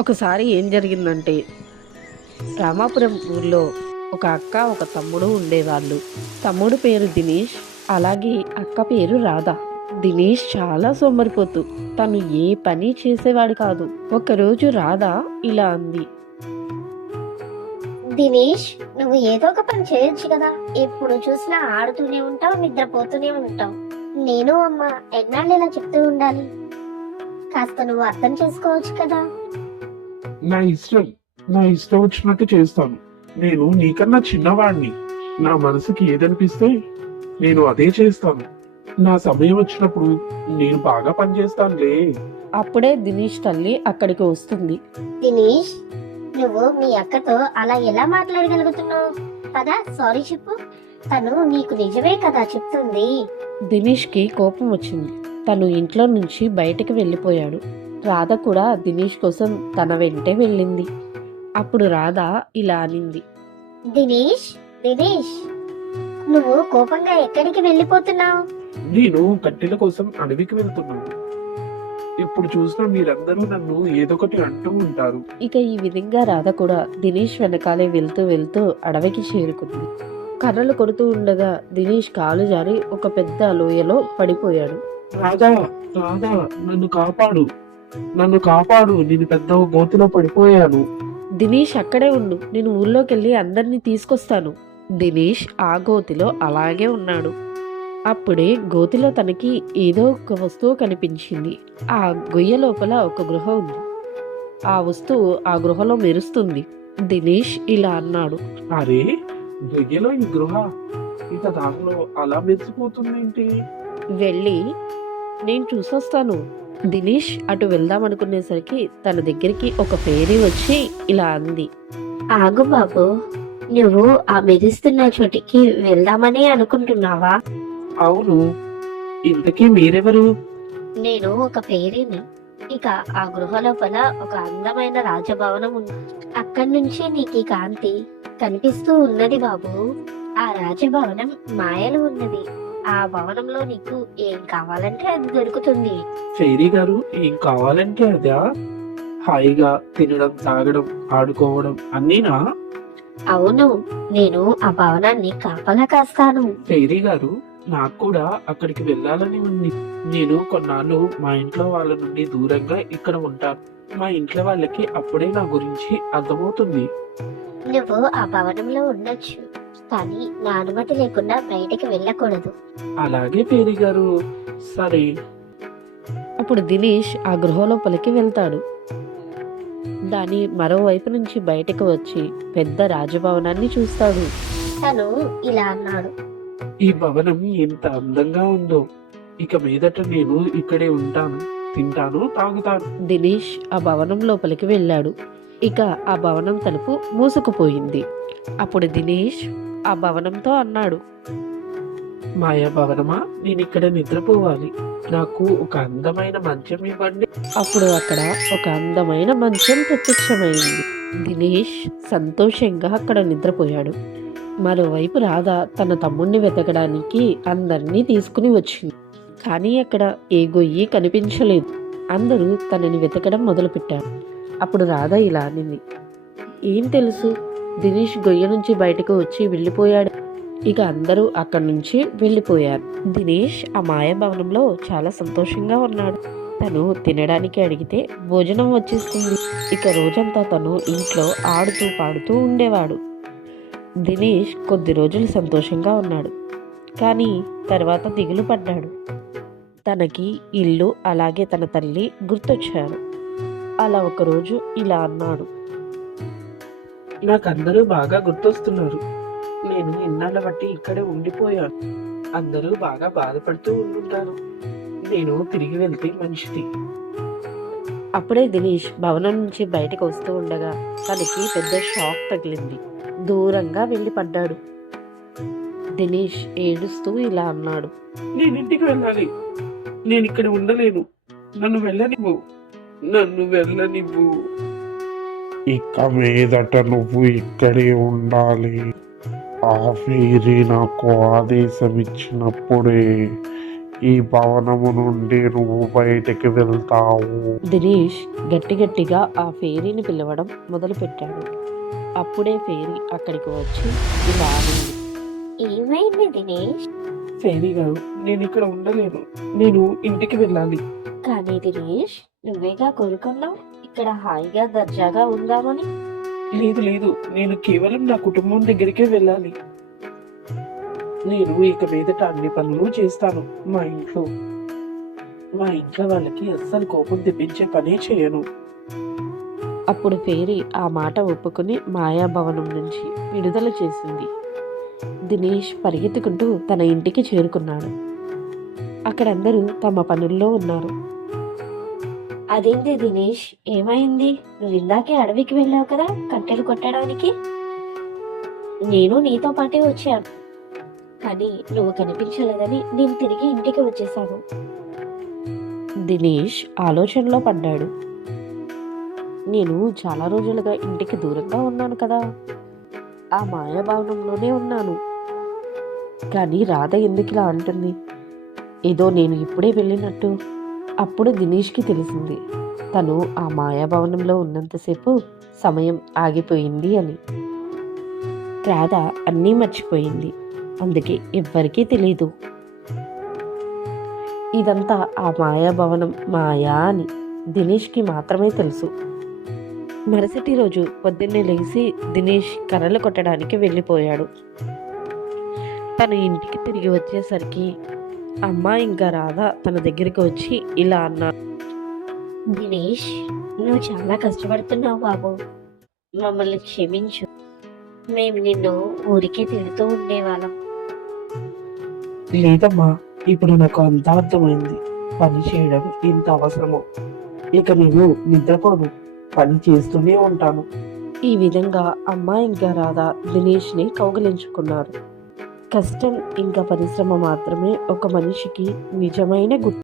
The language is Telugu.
ఒకసారి ఏం జరిగిందంటే రామాపురం ఊర్లో ఒక అక్క ఒక తమ్ముడు ఉండేవాళ్ళు. తమ్ముడు పేరు దినేష్, అలాగే అక్క పేరు రాధ. దినేష్ చాలా సోమరిపోతు, తను ఏ పని చేసేవాడు కాదు. ఒకరోజు రాధ ఇలా అంది. దినేష్, నువ్వు ఏదో ఒక పని చేయొచ్చు కదా. ఎప్పుడు చూసినా ఆడుతూనే ఉంటావు, నిద్రపోతూనే ఉంటావు. నేను అమ్మ ఎన్నాళ్ళు ఇలా చెప్తూ ఉండాలి? కాస్త నువ్వు అర్థం చేసుకోవచ్చు కదా. నా ఇష్టం వచ్చినట్టు చేస్తాను. నేను నీకన్నా చిన్నవాడిని. నా మనసుకి ఏదనిపిస్తే నేను అదే చేస్తాను. నా సమయం వచ్చినప్పుడు నేను బాగా పనిచేస్తానులే. అప్పుడే దినేష్ తల్లి అక్కడికి వస్తుంది. దినేష్, నువ్వు మీ అక్కతో అలా ఎలా మాట్లాడగలుగుతున్నావు? పదా సారీ చెప్పు. తను నీకు నిజమే కదా చెప్తుంది. దినేష్ కి కోపం వచ్చింది. తను ఇంట్లో నుంచి బయటికి వెళ్ళిపోయాడు. రాధ కూడా దినేష్ కోసం తన వెంటే వెళ్ళింది. అప్పుడు రాధ ఇలా అనింది. దినేష్, దినేష్, నువ్వు కోపంగా ఎక్కడికి వెళ్ళిపోతున్నావు? నేను కట్టెల కోసం అడవికి వెళ్తున్నాను. ఇప్పుడు చూసినా మీరందరూ నన్ను ఏదొకటి అంటూ ఉంటారు. ఇక ఈ విధంగా రాధ కూడా దినేష్ వెనకాలే వెళ్తూ వెళ్తూ అడవికి చేరుకుంది. కర్రలు కొడుతూ ఉండగా దినేష్ కాలు జారి ఒక పెద్ద లోయలో పడిపోయాడు. రాధా, రాధా, నన్ను కాపాడు, నన్ను కాపాడు, నేను పెద్ద గోతిలో పడిపోయాను. దినేష్ అక్కడే ఉండు, నేను ఊళ్ళోకెళ్ళి అందరినీ తీసుకొస్తాను. దినేష్ ఆ గోతిలో అలాగే ఉన్నాడు. అప్పుడే గోతిలో తనకి ఏదో ఒక వస్తువు కనిపించింది. ఆ గొయ్య లోపల ఒక గృహ ఉంది. ఆ వస్తువు ఆ గృహలో మెరుస్తుంది. దినేష్ ఇలా అన్నాడు. అరే, గొయ్యలో ఈ గృహ ఇక దానిలో అలా మెరిసిపోతుందేంటి? వెళ్ళి నేను చూసొస్తాను. దినేష్ అటు వెళ్దామనుకునేసరికి తన దగ్గరికి ఒక ఫేరీ వచ్చి ఇలా అంది. ఆగు బాబు, నువ్వు ఆ మెరుస్తున్న చోటికి వెళ్దామని అనుకుంటున్నావా? అవును, ఇంతకీ మీరెవరు? నేను ఒక పేరుని. ఇక ఆ గృహ లోపల ఒక అందమైన రాజభవనం ఉంది. అక్కడి నుంచి నీకు ఈ కాంతి కనిపిస్తూ ఉన్నది బాబు. ఆ రాజభవనం మాయలు ఉన్నది. ఆ భవనంలో నీకు ఏం కావాలంటే అది దొరుకుతుంది. ఫెయిరీ గారు, ఏం కావాలంటే అదా? హాయిగా తినడం, తాగడం, ఆడుకోవడం అన్నీనా? అవును, నేను ఆ భవనాన్ని కాపలా కాస్తాను. ఫెయిరీ గారు, నాకు కూడా అక్కడికి వెళ్ళాలని ఉంది. నేను కొన్నాళ్ళు మా ఇంట్లో వాళ్ళ నుండి దూరంగా ఇక్కడ ఉంటాను. మా ఇంట్లో వాళ్ళకి అప్పుడే నా గురించి అర్థమవుతుంది. నువ్వు ఆ భవనంలో ఉండొచ్చు, కానీ నా అనుమతి లేకుండా బయటికి వెళ్ళకూడదు. అలాగే ఫెయిరీ గారు, సరే. అప్పుడు దినేష్ ఆ గృహ లోపలికి వెళ్తాడు. దాని మరోవైపు నుంచి బయటకు వచ్చి పెద్ద రాజభవనాన్ని చూస్తాడు. తను ఇలా అన్నాడు. ఈ భవనం ఎంత అందంగా ఉందో. ఇక మీదట నేను ఇక్కడే ఉంటాను, తింటాను, తాగుతాను. దినేష్ ఆ భవనం లోపలికి వెళ్ళాడు. ఇక ఆ భవనం తలుపు మూసుకుపోయింది. అప్పుడు దినేష్ ఆ భవనంతో అన్నాడు. మాయా భవనమా, నేను ఇక్కడ నిద్రపోవాలి. నాకు ఒక అందమైన మంచం ఇవ్వండి. అప్పుడు అక్కడ ఒక అందమైన మంచం ప్రత్యక్షమైంది. దినేష్ సంతోషంగా అక్కడ నిద్రపోయాడు. మరోవైపు రాధ తన తమ్ముణ్ణి వెతకడానికి అందరినీ తీసుకుని వచ్చింది. కానీ అక్కడ ఏ గొయ్యి కనిపించలేదు. అందరూ తనని వెతకడం మొదలుపెట్టారు. అప్పుడు రాధ ఇలా అనింది. ఏం తెలుసు, దినేష్ గొయ్య నుంచి బయటకు వచ్చి వెళ్ళిపోయాడు. ఇక అందరూ అక్కడి నుంచి వెళ్ళిపోయారు. దినేష్ ఆ మాయా భవనంలో చాలా సంతోషంగా ఉన్నాడు. తను తినడానికి అడిగితే భోజనం వచ్చేస్తుంది. ఇక రోజంతా తను ఇంట్లో ఆడుతూ పాడుతూ ఉండేవాడు. దినేష్ కొద్ది రోజులు సంతోషంగా ఉన్నాడు, కానీ తర్వాత దిగులు పడ్డాడు. తనకి ఇల్లు అలాగే తన తల్లి గుర్తొచ్చారు. అలా ఒకరోజు ఇలా అన్నాడు. నాకందరూ బాగా గుర్తొస్తున్నారు. నేను ఇన్నాళ్ళ బట్టి ఇక్కడే ఉండిపోయాను. అందరూ బాగా బాధపడుతూ ఉండుంటారు. నేను తిరిగి వెళ్తే మంచిది. అప్పుడే దినేష్ భవనం నుంచి బయటకు వస్తూ ఉండగా తనకి పెద్ద షాక్ తగిలింది. దూరంగా వెళ్ళి పడ్డాడు. దినేష్ ఏడుస్తూ ఇలా అన్నాడు. నేను ఇంటికి వెళ్ళాలి. నేను ఇక్కడ ఉండలేను. నన్ను వెళ్ళనివ్వు, నన్ను వెళ్ళనివ్వు. ఇక మీదట నువ్వు ఇక్కడే ఉండాలి. ఆ ఫెయిరీ నాకు ఆదేశం ఇచ్చినప్పుడే ఈ భవనము నుండి నువ్వు బయటికి వెళ్తావు. దినేష్ గట్టిగా ఆ ఫేరీని పిలవడం మొదలుపెట్టాడు. అప్పుడే ఫేరీ అక్కడికి వచ్చి ఇలా అనింది. ఏమైంది దినేష్? ఫేరీ గారు, నేను ఇక్కడ ఉండలేను. నేను ఇంటికి వెళ్ళాలి. కానీ దినేష్, నువ్వేగా కోరుకున్నావు ఇక్కడ హాయిగా దర్జాగా ఉందామని. లేదు, నేను కేవలం నా కుటుంబం దగ్గరికే వెళ్ళాలి. నేను ఇక మీదట అన్ని పనులు చేస్తాను. మా ఇంట్లో వాళ్ళకి అస్సలు కోపం తెప్పించే పనే చేయను. అప్పుడు ఫేరీ ఆ మాట ఒప్పుకుని మాయాభవనం నుంచి విడుదల చేసింది. దినేష్ పరిగెత్తుకుంటూ తన ఇంటికి చేరుకున్నాడు. అక్కడందరూ తమ పనుల్లో ఉన్నారు. అదేంటి దినేష్, ఏమైంది? నువ్వు ఇందాకే అడవికి వెళ్ళావు కదా కట్టెలు కొట్టడానికి. నేను నీతో పాటే వచ్చాను, కానీ నువ్వు కనిపించలేదని నేను తిరిగి ఇంటికి వచ్చేసాను. దినేష్ ఆలోచనలో పడ్డాడు. నేను చాలా రోజులుగా ఇంటికి దూరంగా ఉన్నాను కదా, ఆ మాయాభవనంలోనే ఉన్నాను. కానీ రాధ ఎందుకు ఇలా అంటుంది? ఏదో నేను ఇప్పుడే వెళ్ళినట్టు. అప్పుడు దినేష్కి తెలిసింది తను ఆ మాయాభవనంలో ఉన్నంతసేపు సమయం ఆగిపోయింది అని. రాధ అన్నీ మర్చిపోయింది, అందుకే ఎవ్వరికీ తెలీదు ఇదంతా ఆ మాయాభవనం మాయా అని దినేష్కి మాత్రమే తెలుసు. మరుసటి రోజు పొద్దున్నే లేచి దినేష్ కర్రలు కొట్టడానికి వెళ్ళిపోయాడు. తన ఇంటికి తిరిగి వచ్చేసరికి అమ్మ ఇంకా రాధ తన దగ్గరికి వచ్చి ఇలా అన్నారు. దినేష్, నువ్వు చాలా కష్టపడుతున్నావు బాబు, మమ్మల్ని క్షమించు. మేము నిన్ను ఊరికే తిడుతూ ఉండేవాళ్ళం. లేదమ్మా, ఇప్పుడు నాకు అంతా అర్థమైంది. పని చేయడం ఇంత అవసరమో. ఇక నేను నిద్రపోను, పని చేస్తూనే ఉంటాను. ఈ విధంగా అమ్మ ఇంకా రాధ దినేష్ని కౌగిలించుకున్నారు. కష్టం ఇంకా పరిశ్రమ మాత్రమే ఒక మనిషికి నిజమైన గుర్తు.